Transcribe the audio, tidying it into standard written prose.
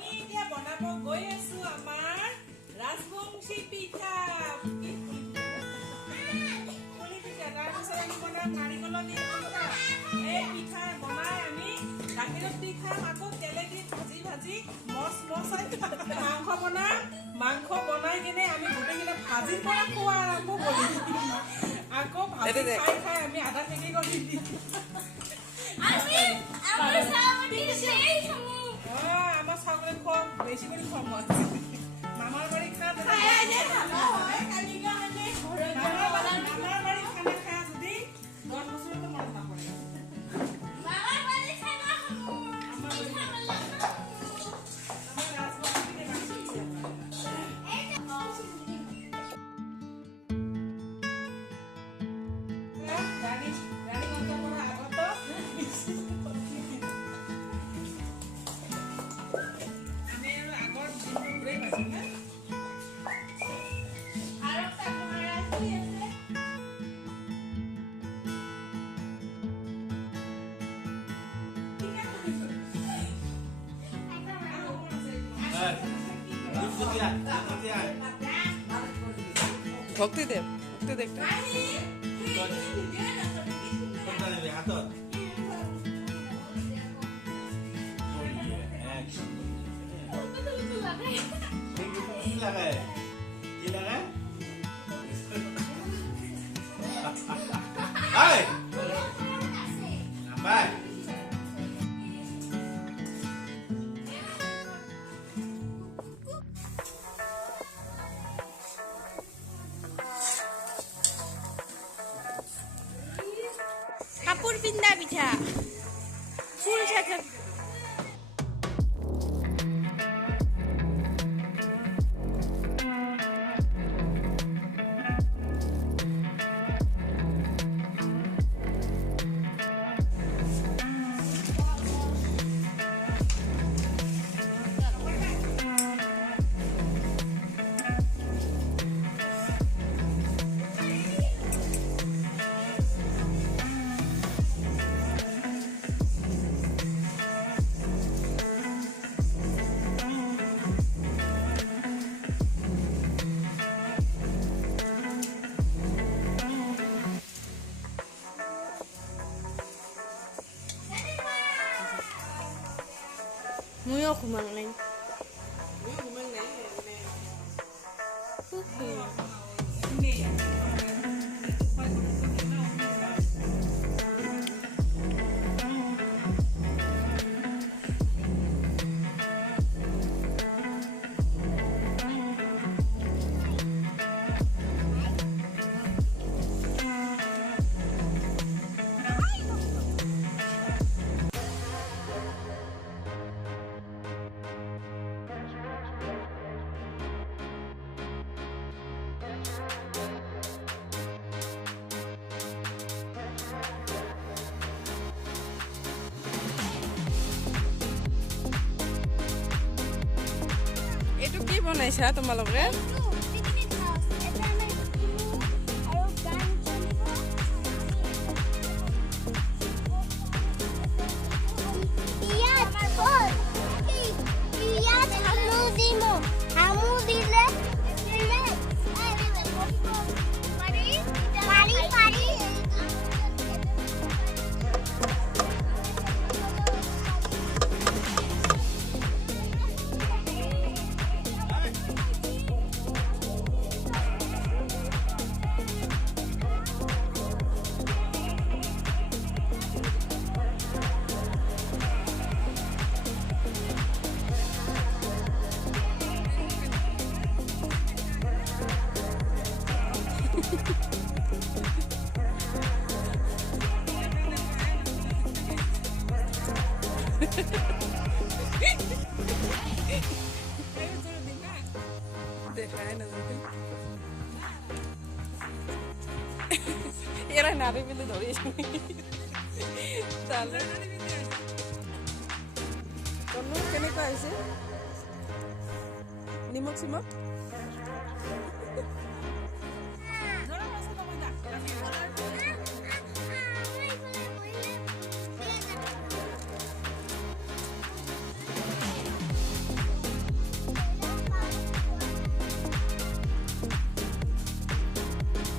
আমি এতিয়া বনাব গৈ আছো আমাৰ ৰাজবংশী পিঠা। পুলি পিঠা তাৰপিছত আমি বনাম নাৰিকলৰ দি পিঠা। এই পিঠা বনাই আমি গাখীৰত দি খাম, আকৌ তেলে দি ভাজি ভাজি মচমচাই মাংস বনাই কিনে আমি গোটেইকেইটা ভাজিৰ পৰা খোৱা আৰম্ভ কৰিম। আকৌ ভাজি খাই খাই আমি আধা শেষি কৰি দিম। আমার ছাগলের খোয়া বেশি করে খাওয়া মামার বাড়ি খাওয়া মামার বাড়ি খানা খাওয়া যদি 10 বছর তো মনে না পড়ে। ভক্তি দেব একটা কাপড় পিন্ধা পিঠা ফুল থাকে। Muyo kumang lang. এইটো কি বনাইছা তোমালোকে? এরা নারী মিলে ধরিস তাহলে কেনেকুৱা হৈছে নিমখ চিমখ